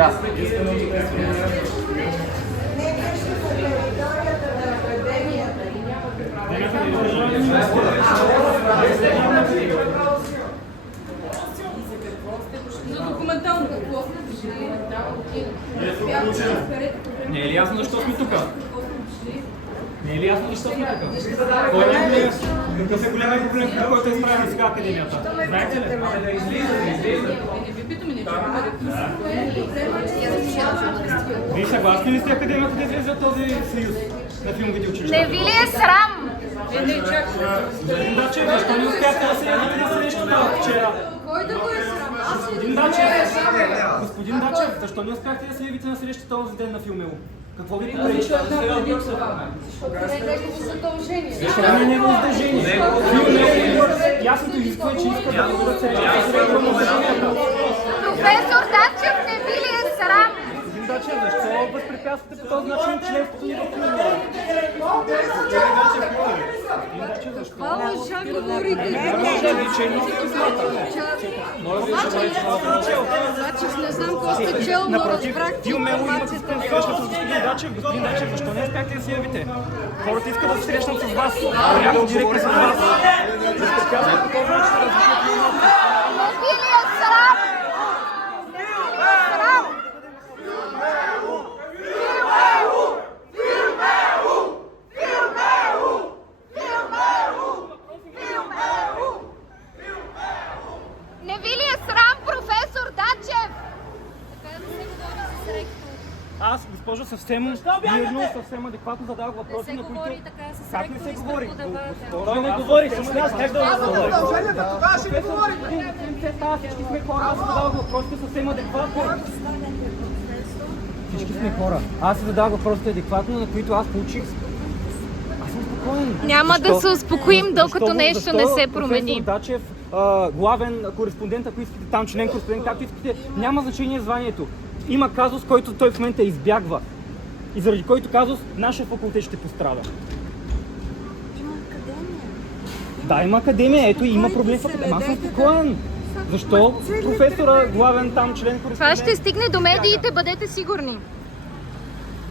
Да. За документално какво сме дошли? Не е ли ясно защо сме тук? Не е ли ясно защо сме тук? Какъв е голям проблем, който е справен сега академията? Знаете ли? Не ви питаме, не Вие съгласни ли сте академията да излезе от този съюз на филм видеоучилища? Не ви ли е срам? Не, чакай. Господин Дачев, защо не успяхте да се явите на срещата вчера? Кой да го е срам? Господин Дачев, защо не успяхте да се явите на срещата този ден на Филмело? Какво ви попречи? Защото не е негово задължение. Защо не е негово задължение? Филмело ясното изисква, че иска да бъдат срещата с задълженията. Професор Дачев, не ви ли е срам? Господин Дачев, защо възпрепятствате по този начин членството ни в Филмело? Това лъжа говорите. Значи не знам какво сте чел, но разбрахте Филмело има информацията. среща с господин Дачев. Господин Дачев, защо не успяхте да се явите? Хората искат да се срещнат с вас. Пряко директно с вас. Възпрепятствате по този начин развитието на нацията. Не ви ли е срам? Срам! Не ви ли е срам, професор Дачев? Аз, госпожо, съвсем мирно, съвсем адекватно задавах въпроси, на които... Как не се говори? Той не говори, само аз как да говори? Тогава ще ви говорите! Господин става, всички сме хора, аз задавах въпросите съвсем адекватно. Всички сме хора. Аз си задавах въпросите адекватно, на които аз получих... Аз съм спокоен. Няма да се успокоим, докато Защо- нещо не се защо промени. Професор Дачев, главен кореспондент, ако искате там, член кореспондент, както искате, няма значение званието. Има казус, който той в момента избягва. И заради който казус нашия факултет ще пострада. Има академия. Да, има академия, ето има проблем в академия. Аз съм спокоен. Защо професора, главен там член кореспондент... Това ще стигне до медиите, бъдете сигурни.